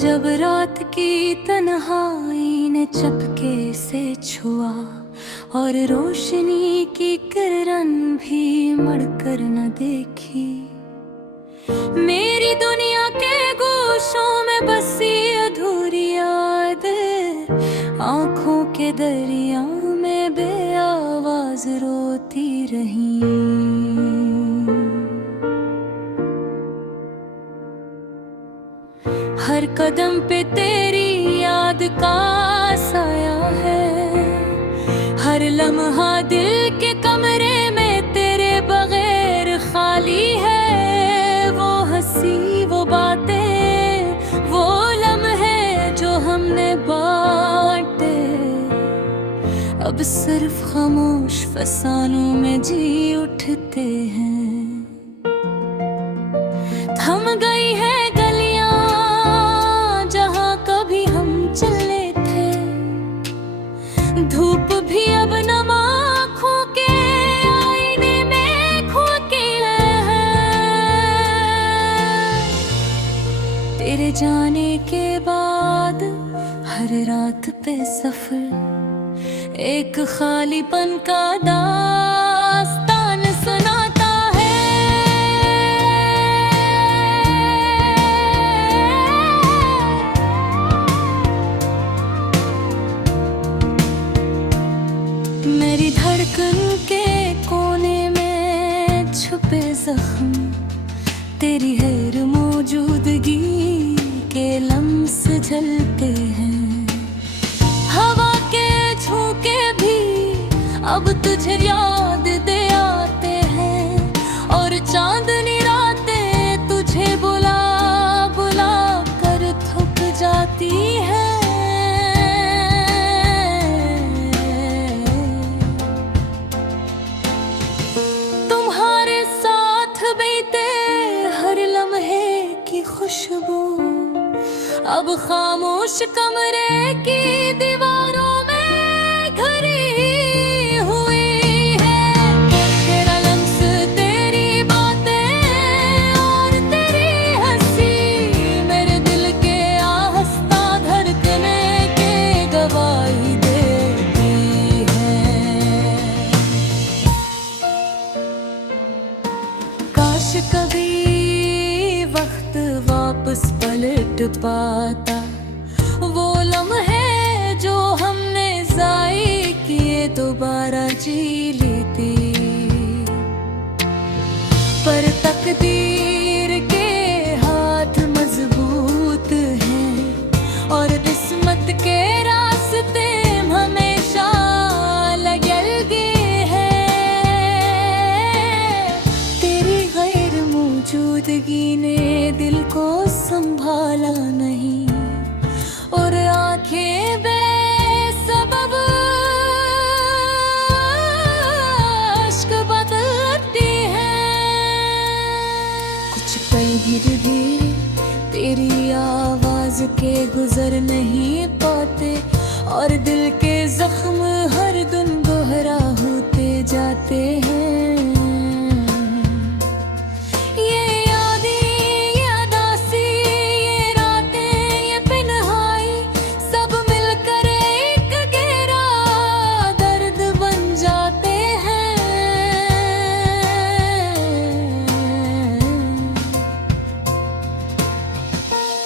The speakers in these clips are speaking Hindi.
जब रात की तन्हाई ने चपके से छुआ और रोशनी की किरण भी मड़कर न देखी, मेरी दुनिया के गोशों में बसी अधूरी याद आंखों के दरिया में बेआवाज रोती रही। हर कदम पे तेरी याद का साया है, हर लम्हा दिल के कमरे में तेरे बगैर खाली है। वो हंसी, वो बातें, वो लम्हे जो हमने बांटे, अब सिर्फ खामोश फसानों में जी उठते हैं। थम गई है चले थे, धूप भी अब नम आँखों के आईने में खो के है। तेरे जाने के बाद हर रात पे सफर एक खालीपन का दास्तान सुनाता है। मेरी धड़कन के कोने में छुपे जख्म तेरी गैर मौजूदगी के लम्स झलते हैं। हवा के झोंके भी अब तुझे याद दे आते हैं, और चांदनी रातें तुझे बुला बुला कर थक जाती है। खुशबू अब खामोश कमरे की दीवारों में घरी हुई है। तेरा लम्स, तेरी बातें और तेरी हंसी मेरे दिल के आहिस्ता धड़कने के गवाही देती है। काश कभी वापस पलट पाता, वो लम्हे जो हमने ज़ाये किए दोबारा जी लेती। पर तकदीर के हाथ मजबूत हैं और किस्मत के रास्ते हमेशा लगे हैं। तेरी गैर मौजूदगी ने दिल को संभाला नहीं, और आंखें बेसबब अश्क बदलती हैं। कुछ पल गिर तेरी आवाज के गुजर नहीं पाते, और दिल के जख्म हर दिन दोहरा होते जाते हैं।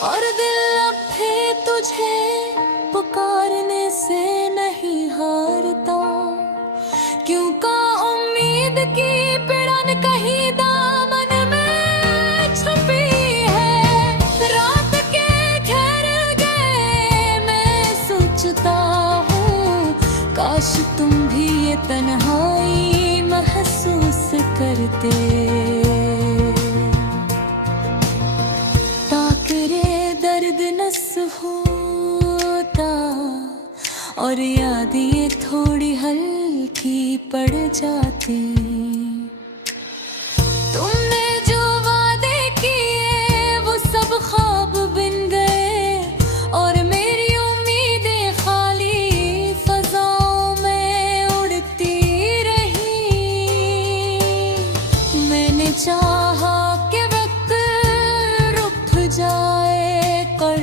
और दिल अब भी तुझे पुकारने से नहीं हारता, क्योंकि उम्मीद की पिड़न कहीं दामन में छुपी है। रात के घेर गए मैं सोचता हूँ, काश तुम भी ये तन्हाई महसूस करते। दर्द नस होता और याद ये थोड़ी हल्की पड़ जाती। तुमने जो वादे किए वो सब ख्वाब बन गए, और मेरी उम्मीदें खाली फजाओं में उड़ती रही। मैंने चाहा कि वक्त रुक जाए कर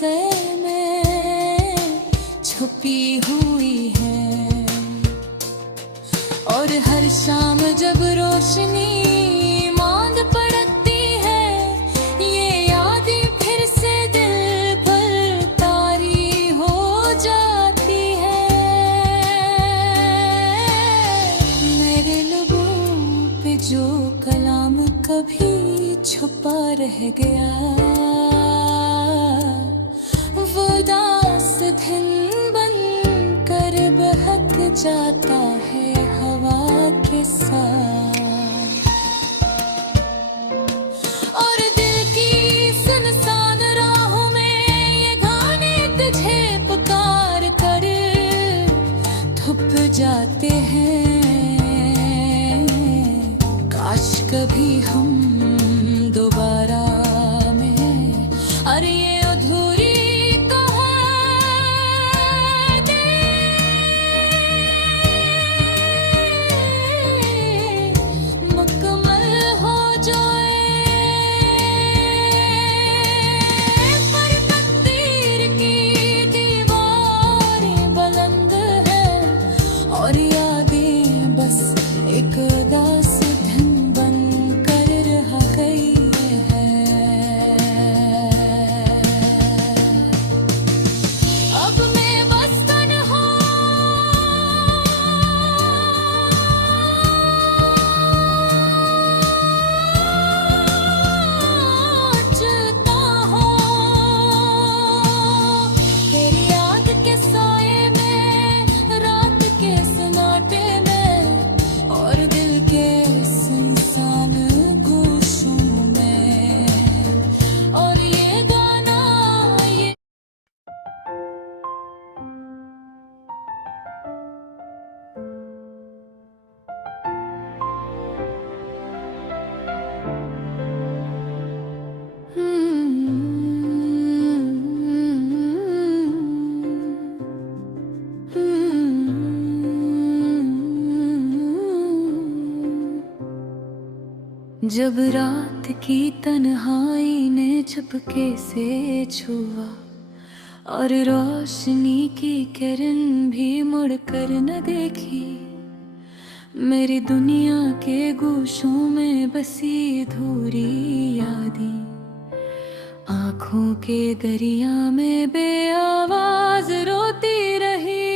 रहस्य में छुपी हुई है। और हर शाम जब रोशनी मांद पड़ती है, ये यादें फिर से दिल पर तारी हो जाती है। मेरे लबों पे जो कलाम कभी छुपा रह गया, वो दास दिन बन कर बहक जाता है हवा के साथ। और दिल की सुनसान राहों में ये गाने तुझे पुकार कर थुप जाते हैं। काश कभी हम दोबारा में, अरे ये अधूरी जब रात की तन्हाई ने चुपके से छुआ, और रोशनी की किरण भी मुड़कर न देखी, मेरी दुनिया के गूशों में बसी धूरी यादें आँखों के दरिया में बेआवाज रोती रही।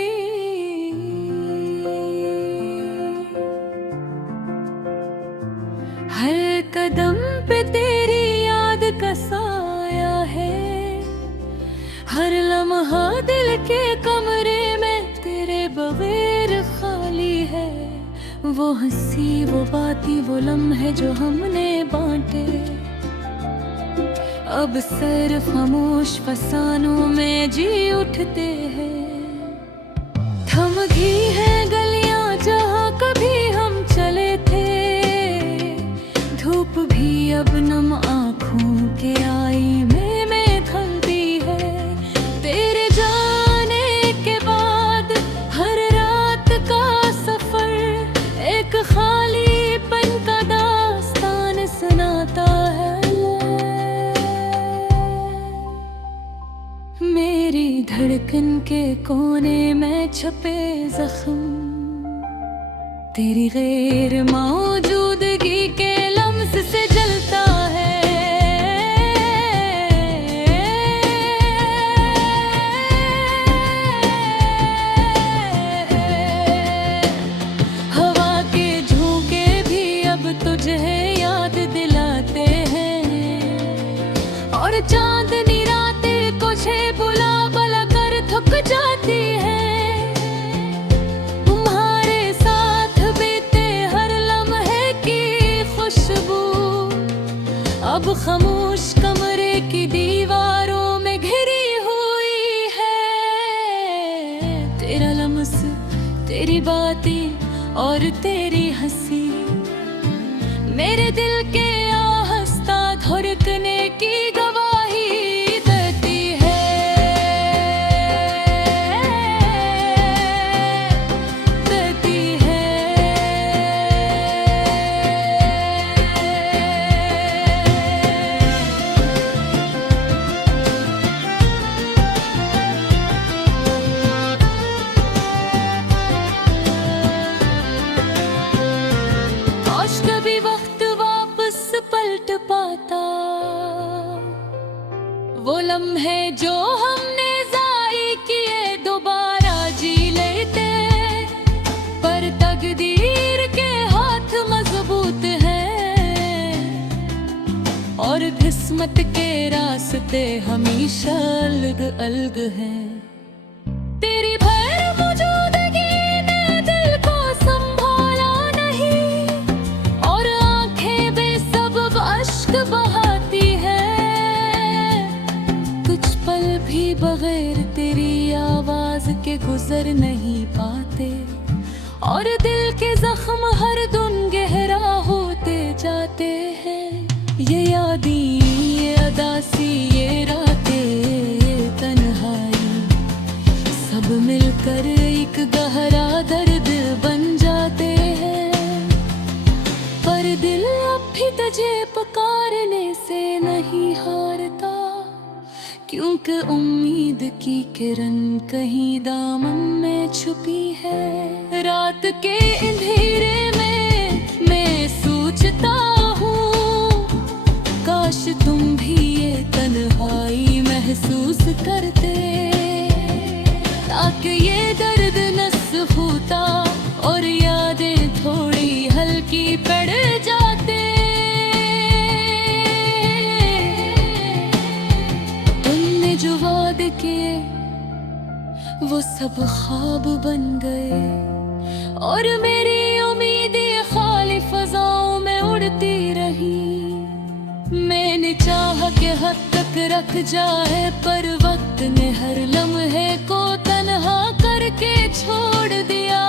हर कदम पे तेरी याद का साया है, हर लम्हा दिल के कमरे में तेरे बगैर खाली है। वो हंसी, वो बातें, वो लम्हे जो हमने बांटे, अब सिर्फ खामोश फसानों में जी उठते हैं। थम गई है गलियां जहाँ कभी हम चले थे, धूप भी अब नम आँखों के आईने में थमती है। तेरे जाने के बाद हर रात का सफर एक खालीपन का दास्तान सुनाता है। मेरी धड़कन के कोने में छपे जख्म तेरी गैर मौजूदगी के लम्स से जलता है। हवा के झोंके भी अब तुझे याद दिलाते हैं, और चांदनी रातें तुझे बुला बुला कर थक जाती है। अब खामोश कमरे की दीवारों में घिरी हुई है। तेरा लम्स, तेरी बातें और तेरी हंसी मेरे दिल के आहिस्ता धड़कने की गवाही देती है। लम्हे जो हमने ज़ाई किए दोबारा जी लेते, पर तकदीर के हाथ मजबूत हैं और किस्मत के रास्ते हमेशा अलग अलग हैं। तेरी भर मौजूदगी ने दिल को संभाला नहीं और आंखें बेसब्ब अश्क बहाती है। कुछ पल भी बगैर तेरी आवाज के गुजर नहीं पाते और दिल के जख्म हर दिन गहरा होते जाते हैं। ये यादें, ये अदासी, ये रातें, तन्हाई, सब मिलकर एक गहरा दर्द बन जाते हैं। पर दिल अब भी तुझे पुकारने से नहीं हारता, क्योंकि उम्मीद की किरण कहीं दामन में छुपी है। रात के अंधेरे में मैं सोचता हूँ, काश तुम भी ये तन्हाई महसूस करते, ताकि ये दर्द नस होता और यादें थोड़ी हल्की पड़ जाते। तुमने जो वादे किए वो सब ख्वाब बन गए और मेरी उम्मीदें खाली फजाओं में उड़ती रही। मैंने चाहा कि हद तक रख जाए, पर वक्त ने हर लम्हे को तन्हा करके छोड़ दिया।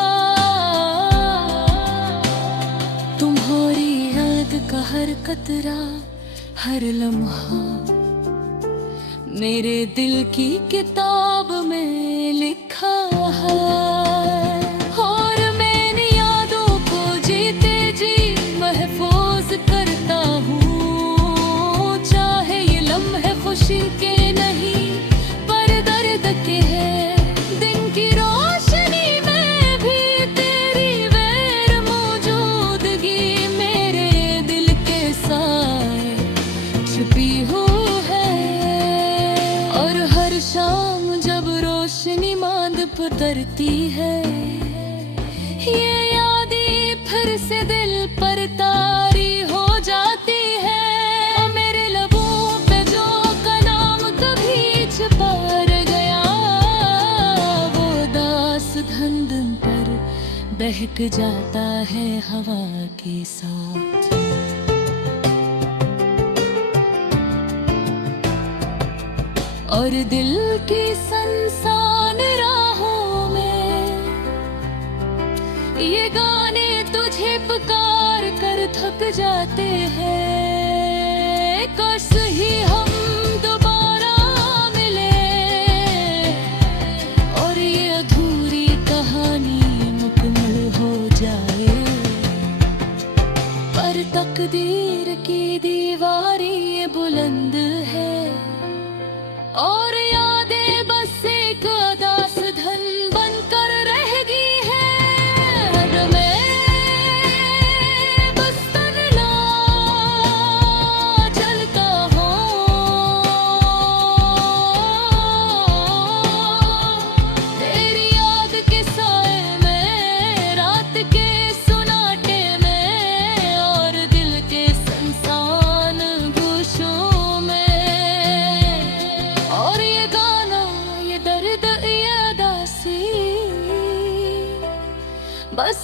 तुम्हारी याद का हर कतरा, हर लम्हा मेरे दिल की किताब में लिखा है और मैंने यादों को जीते जी महफूज करता हूँ। चाहे ये लम्हे खुशी के नहीं पर दर्द के हैं। दिन की रोशनी में भी तेरी गैर मौजूदगी मेरे दिल के साए छुपी हुई है। और हर शाम जब रोशनी मांद पुतरती है, ये यादें फिर से दिल पर तारी हो जाती है। और मेरे लबों पे जो कलाम कभी छिपा रह गया, वो दास धुंधन पर बहक जाता है हवा के साथ। और दिल की संसान राहों में ये गाने तुझे पुकार कर थक जाते हैं। काश ही हम दोबारा मिले और ये अधूरी कहानी मुकम्मल हो जाए। पर तकदीर की दीवारी ये बुलंद है और यादें बस एक दास धन बनकर रहेगी है। और मैं बस तन्हा चलता हूँ, तेरी याद के साए में, रात के सुनाटे में और दिल के संसान गोशों में। और ये गाना, ये दर्द, ये अदासी बस